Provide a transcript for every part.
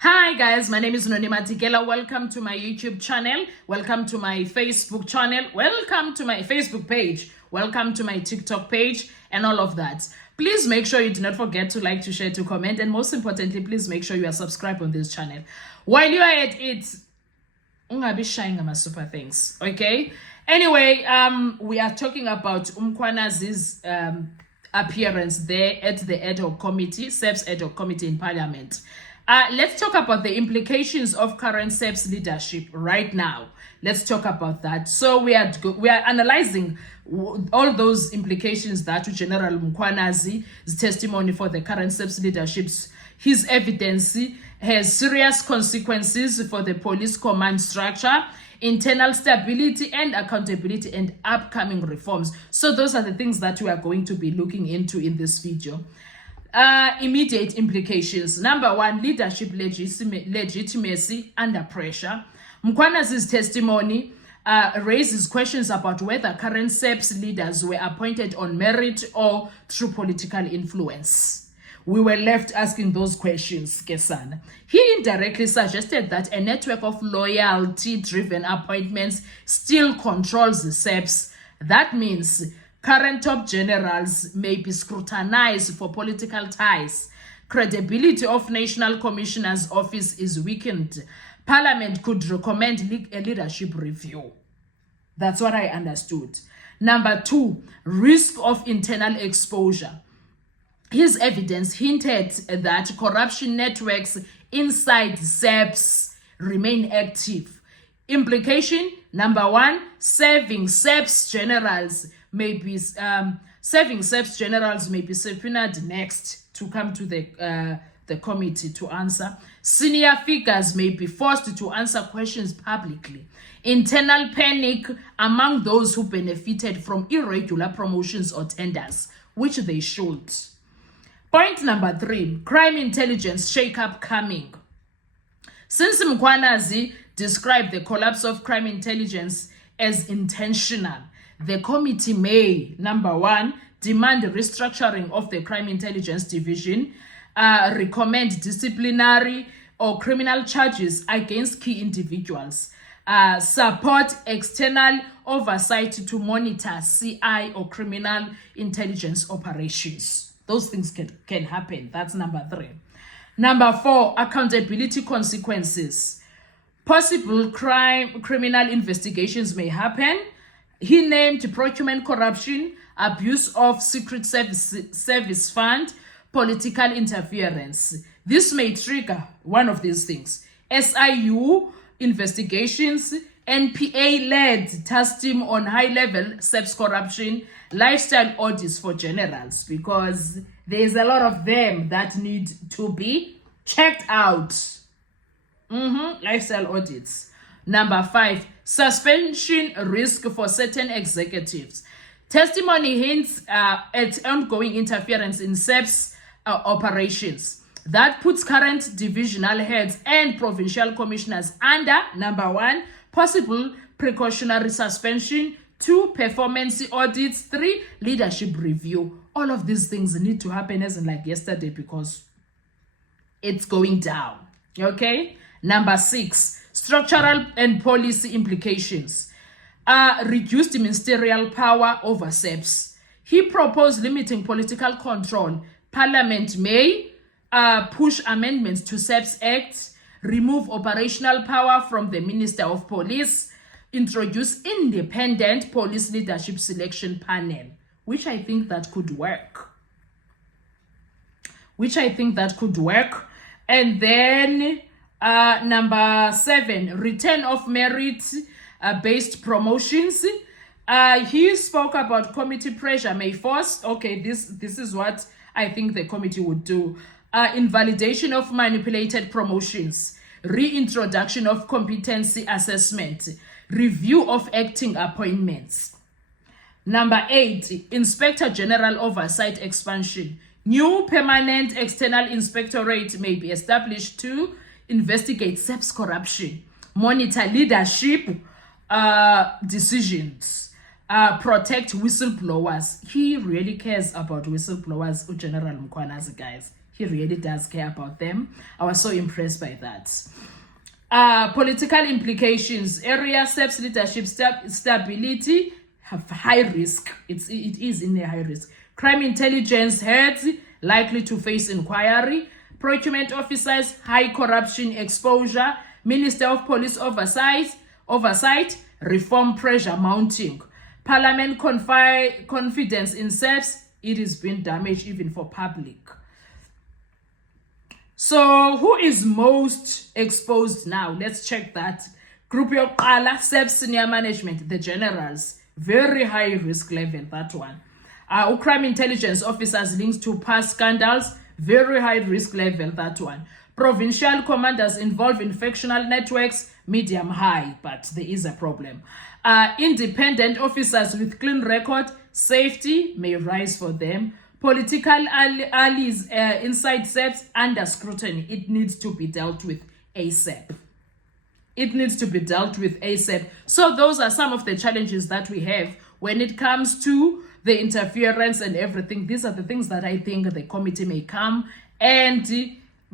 Hi guys, my name is Nonima Tigela. Welcome to my YouTube channel. Welcome to my Facebook channel. Welcome to my Facebook page. Welcome to my TikTok page and all of that. Please make sure you do not forget to like, to share, to comment, and most importantly, please make sure you are subscribed on this channel. While you are at it, ungabi shying my super things, okay? Anyway, we are talking about Mkwanazi's appearance there at the ad hoc committee, SEPS ad hoc committee in Parliament. Let's talk about the implications of current SEPS leadership right now. Let's talk about that. So we are analyzing all those implications that General Mkwanazi's testimony for the current SEPS leaderships, his evidence has serious consequences for the police command structure, internal stability and accountability, and upcoming reforms. So those are the things that we are going to be looking into in this video. Immediate implications. Number one, leadership legitimacy under pressure. Mkwanazi's testimony raises questions about whether current SEPS leaders were appointed on merit or through political influence. We were left asking those questions, Kesana. He indirectly suggested that a network of loyalty-driven appointments still controls the SEPS. That means current top generals may be scrutinized for political ties. Credibility of National Commissioner's office is weakened. Parliament could recommend a leadership review. That's what I understood. Number two, risk of internal exposure. His evidence hinted that corruption networks inside SEPS remain active. Implication, number one, serving SEPS generals may be subpoenaed next to come to the committee to answer. Senior figures may be forced to answer questions publicly. Internal panic among those who benefited from irregular promotions or tenders, which they should. Point number three, crime intelligence shake-up coming. Since Mkwanazi described the collapse of crime intelligence as intentional, the committee may, number one, demand restructuring of the crime intelligence division, recommend disciplinary or criminal charges against key individuals, support external oversight to monitor CI or criminal intelligence operations. Those things can happen. That's number three. Number four, accountability consequences. Possible criminal investigations may happen. He named procurement corruption, abuse of secret service fund, political interference. This may trigger one of these things. SIU investigations, NPA-led task team on high-level SEPS corruption, lifestyle audits for generals, because there's a lot of them that need to be checked out. Lifestyle audits. Number five, suspension risk for certain executives. Testimony hints at ongoing interference in SEPS operations. That puts current divisional heads and provincial commissioners under, number one, possible precautionary suspension, two, performance audits, three, leadership review. All of these things need to happen as in like yesterday because it's going down. Okay? Number six, structural and policy implications. Reduced ministerial power over SEPS. He proposed limiting political control. Parliament may push amendments to SEPS Act, remove operational power from the Minister of Police, introduce independent police leadership selection panel, which I think that could work. And then number seven, return of merit-based promotions. He spoke about committee pressure may force. Okay, this is what I think the committee would do. Invalidation of manipulated promotions, reintroduction of competency assessment, review of acting appointments. Number eight, Inspector General oversight expansion. New permanent external inspectorate may be established to investigate SEPS corruption, monitor leadership decisions, protect whistleblowers. He really cares about whistleblowers, General Mkwanazi, guys. He really does care about them. I was so impressed by that. Political implications. Area SEP's leadership stability have high risk. It is in a high risk. Crime intelligence heads likely to face inquiry. Procurement officers, high corruption exposure. Minister of Police oversight, reform pressure mounting. Parliament confidence in SEPs, it has been damaged even for public. So who is most exposed now? Let's check that. Group yokuqala, SEPs senior management, the generals. Very high risk level, that one. Crime intelligence officers linked to past scandals. Very high risk level, that one. Provincial commanders involved in factional networks. Medium high, but there is a problem. Independent officers with clean record. Safety may rise for them. Political allies inside SEPs under scrutiny. It needs to be dealt with ASAP. It needs to be dealt with ASAP. So those are some of the challenges that we have when it comes to the interference and everything. These are the things that I think the committee may come and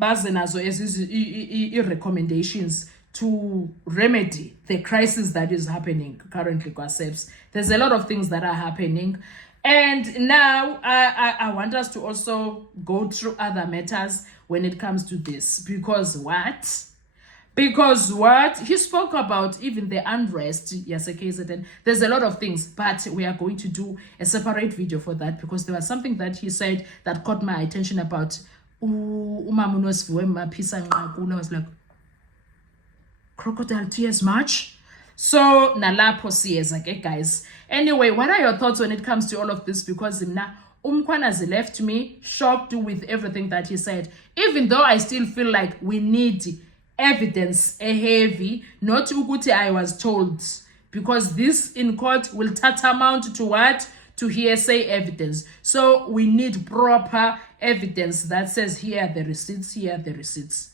bazenazo as recommendations to remedy the crisis that is happening currently kwa SEPs. There's a lot of things that are happening. And now I want us to also go through other matters when it comes to this. Because what? He spoke about even the unrest. Yes, KZN. There's a lot of things, but we are going to do a separate video for that because there was something that he said that caught my attention about I was like, Crocodile Tears March. So nalapho siyeza guys. Anyway, what are your thoughts when it comes to all of this? Because Umkhwanazi left me shocked with everything that he said. Even though I still feel like we need evidence heavy, not ukuthi I was told. Because this in court will tantamount to what? To hearsay evidence. So we need proper evidence that says here are the receipts, here are the receipts.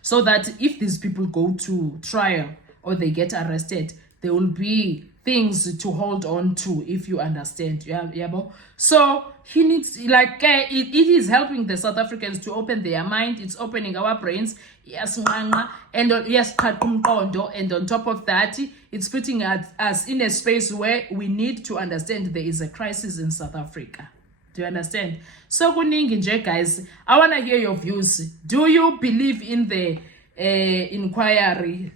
So that if these people go to trial or they get arrested, there will be things to hold on to, if you understand. Yeah. So he needs, like, it is helping the South Africans to open their mind. It's opening our brains. Yes, and yes, and on top of that, it's putting us in a space where we need to understand there is a crisis in South Africa. Do you understand? So kuningi nje guys, I want to hear your views. Do you believe in the inquiries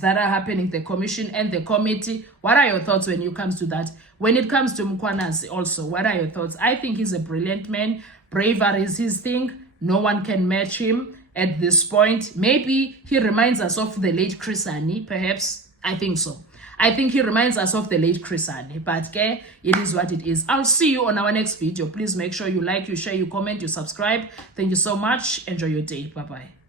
that are happening, the commission and the committee? What are your thoughts when it comes to that? When it comes to Mkhwanazi also, what are your thoughts? I think he's a brilliant man. Bravery is his thing. No one can match him at this point. Maybe he reminds us of the late Chris Hani, perhaps. I think so. I think he reminds us of the late Chris Hani, but it is what it is. I'll see you on our next video. Please make sure you like, you share, you comment, you subscribe. Thank you so much. Enjoy your day. Bye-bye.